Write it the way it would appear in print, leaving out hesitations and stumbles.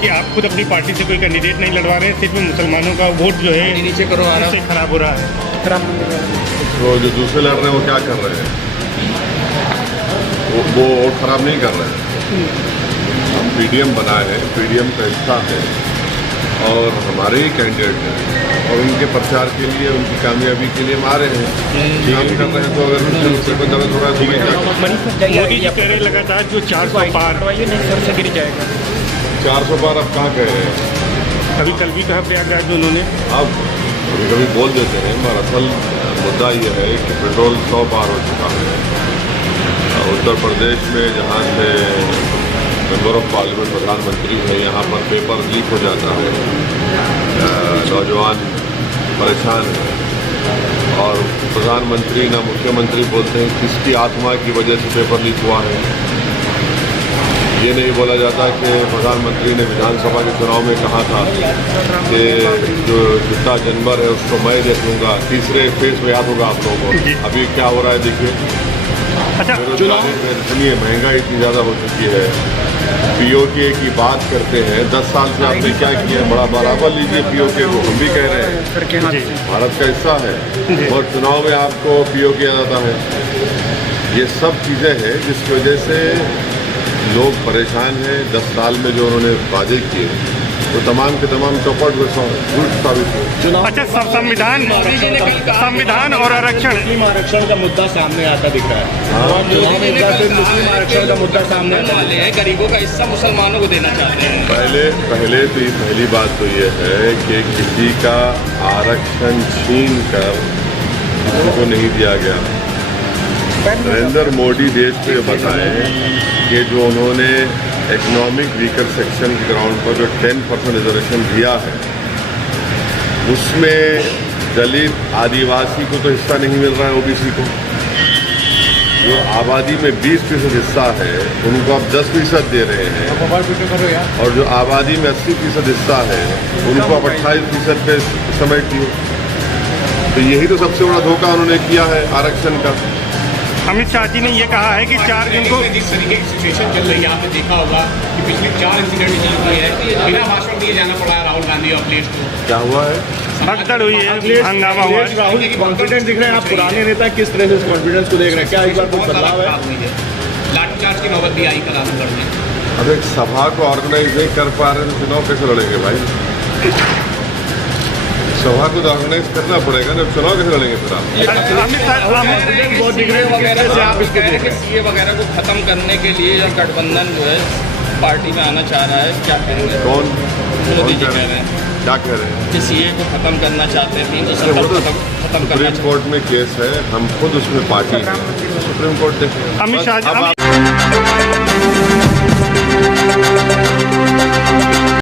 कि आप खुद अपनी पार्टी से कोई कैंडिडेट नहीं लड़वा रहे हैं, सिर्फ मुसलमानों का वोट जो है नीचे करो उससे खराब हो रहा है। तो जो दूसरे लड़ रहे हैं वो क्या कर रहे हैं? वो वोट खराब नहीं कर रहे हैं। हम पीडीएम बनाए हैं, पीडीएम का हिस्सा है और हमारे ही कैंडिडेट हैं और उनके प्रचार के लिए, उनकी कामयाबी के लिए हम आ रहे हैं। काम कर रहे हैं तो अगर उनसे उससे कोई दर्द हो रहा है तो मैं क्या मोदी जी कह रहे हैं लगातार जो 400 पार 400 पार अब कहाँ कह रहे हैं? अभी कल भी कहा प्रयागराज में उन्होंने। अब कभी कभी बोल देते हैं, मगर असल मुद्दा ये है कि पेट्रोल 100 पार हो चुका है। उत्तर प्रदेश में जहाँ से मेंबर ऑफ पार्लियामेंट प्रधानमंत्री है, यहाँ पर पेपर लीक हो जाता है, नौजवान परेशान है और प्रधानमंत्री ना मुख्यमंत्री बोलते हैं किसकी आत्मा की वजह से पेपर लीक हुआ है। ये नहीं बोला जाता कि प्रधानमंत्री ने विधानसभा के चुनाव में कहा था कि जो जितना जानवर है उसको मैं देख लूँगा। तीसरे फेज में याद होगा आप लोगों को, अभी क्या हो रहा है देखिए। अच्छा, सुनिए, महंगाई इतनी ज़्यादा हो चुकी है। पीओके की बात करते हैं, 10 साल से आपने क्या किया? बड़ा बराबर लीजिए पीओके को, हम भी कह रहे हैं भारत का हिस्सा है और चुनाव में आपको पीओके किया जाता है। ये सब चीज़ें हैं जिसकी वजह से लोग परेशान हैं। 10 साल में जो उन्होंने वादे किए तो तमाम के तमाम चौपट में झूठ साबित हुए। अच्छा, संविधान और आरक्षण, मुस्लिम आरक्षण का मुद्दा सामने आता दिख रहा है। चुनाव में एक बार फिर मुस्लिम आरक्षण का मुद्दा सामने वाले हैं, गरीबों का हिस्सा मुसलमानों को देना चाहते हैं। पहले तो ये पहली बात तो ये है कि किसी का आरक्षण छीन कर किसी को नहीं दिया गया। नरेंद्र मोदी देश को ये बताएं कि जो उन्होंने इकोनॉमिक वीकर सेक्शन के ग्राउंड पर जो 10% रिजर्वेशन दिया है उसमें दलित आदिवासी को तो हिस्सा नहीं मिल रहा है, ओबीसी को। जो आबादी में 20% हिस्सा है उनको आप 10% दे रहे हैं और जो आबादी में 80% हिस्सा है उनको आप 28% पे समेट दिए। तो यही तो सबसे बड़ा धोखा उन्होंने किया है आरक्षण का। अमित शाह जी ने ये कहा है कि 4 जून को जिस तरीके की सिचुएशन चल रही है, आपने देखा होगा कि पिछले 4 इंसिडेंट हुई है, बिना भाषण दिए जाना पड़ा राहुल गांधी और अखिलेश को। क्या हुआ है? भगदड़ हुई है, हंगामा हुआ है। राहुल कॉन्फिडेंस दिख रहे हैं। आप पुराने नेता किस तरह से कॉन्फिडेंस को देख रहे हैं? क्या इस बार कुछ बदलाव है? लाठीचार्ज की नौबत भी आई कल आजमगढ़ में। अब एक सभा को ऑर्गेनाइज नहीं कर पा रहे तो चुनाव कैसे लड़ेंगे भाई? सभा को तो ऑर्गेनाइज करना पड़ेगा ना, चुनाव कैसे लड़ेंगे फिर आप? सीए वगैरह को खत्म करने के लिए गठबंधन जो है पार्टी में आना चाह रहा है, क्या कहेंगे? कौन मोदी जी कह रहे हैं, क्या कह रहे हैं कि सीए को खत्म करना चाहते हैं, 3 खत्म करना सुप्रीम कोर्ट में केस है, हम खुद उसमें पार्टी हैं, सुप्रीम कोर्ट देखें। अमित शाह जी